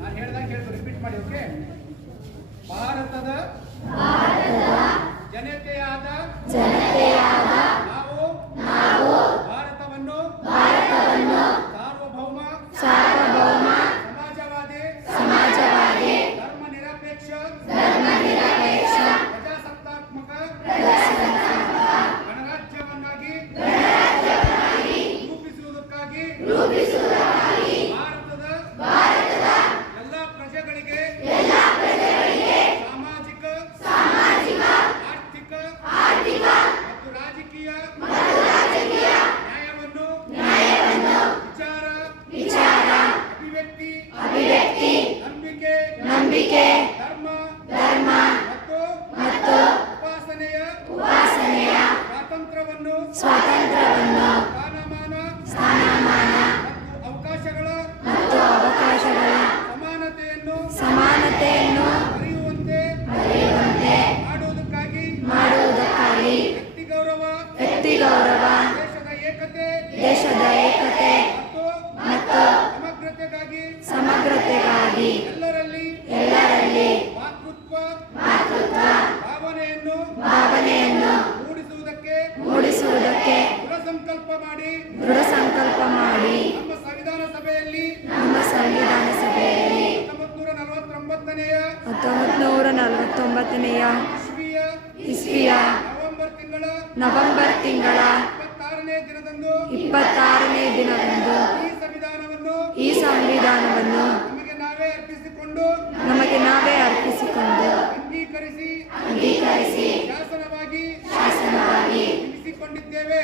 ನಾನು ಹೇಳ್ದಾಗ ಹೇಳ್ತು, ರಿಪೀಟ್ ಮಾಡಿ. ಓಕೆ. ಭಾರತದ ಜನತೆಯಾದ ನಾವು ಭಾರತವನ್ನು ಸಾರ್ವಭೌಮ ಸಮಾಜವಾದಿ ಧರ್ಮ ನಿರಪೇಕ್ಷ ಪ್ರಜಾಸತ್ತಾತ್ಮಕ ಗಣರಾಜ್ಯವನ್ನಾಗಿ ರೂಪಿಸುವುದಕ್ಕಾಗಿ ಭಾರತದ ಎಲ್ಲ ಪ್ರಜೆಗಳಿಗೆ ಸಾಮಾಜಿಕ ಮತ್ತು ರಾಜಕೀಯ ನ್ಯಾಯವನ್ನು ವಿಚಾರ ಅಭಿವ್ಯಕ್ತಿ ನಂಬಿಕೆ ಧರ್ಮ ಮತ್ತು ಉಪಾಸನೆಯ ಸ್ವಾತಂತ್ರ್ಯವನ್ನು ಸ್ಥಾನಮಾನ ಮತ್ತು ಅವಕಾಶಗಳ ಸಮಾನತೆಯನ್ನು ಅರಿಯುವಂತೆ ಮಾಡುವುದಕ್ಕಾಗಿ ವ್ಯಕ್ತಿ ಗೌರವ ದೇಶದ ಏಕತೆ ಮತ್ತು ಸಮಗ್ರತೆಗಾಗಿ ಎಲ್ಲರಲ್ಲಿ ಮಾತೃತ್ವ ಭಾವನೆಯನ್ನು ಮೂಡಿಸುವುದಕ್ಕೆ ದೃಢ ಸಂಕಲ್ಪ ಮಾಡಿ ನಮ್ಮ ಸಂವಿಧಾನ ಸಭೆಯಲ್ಲಿ 1949ನೇ ಇಸ್ವಿಯ ನವೆಂಬರ್ ತಿಂಗಳ 26ನೇ ದಿನದಂದು ಈ ಸಂವಿಧಾನವನ್ನು ನಮಗೆ ನಾವೇ ಅರ್ಪಿಸಿಕೊಂಡು ಅಂಗೀಕರಿಸಿ ಶಾಸನವಾಗಿ ತಿಳಿಸಿಕೊಂಡಿದ್ದೇವೆ.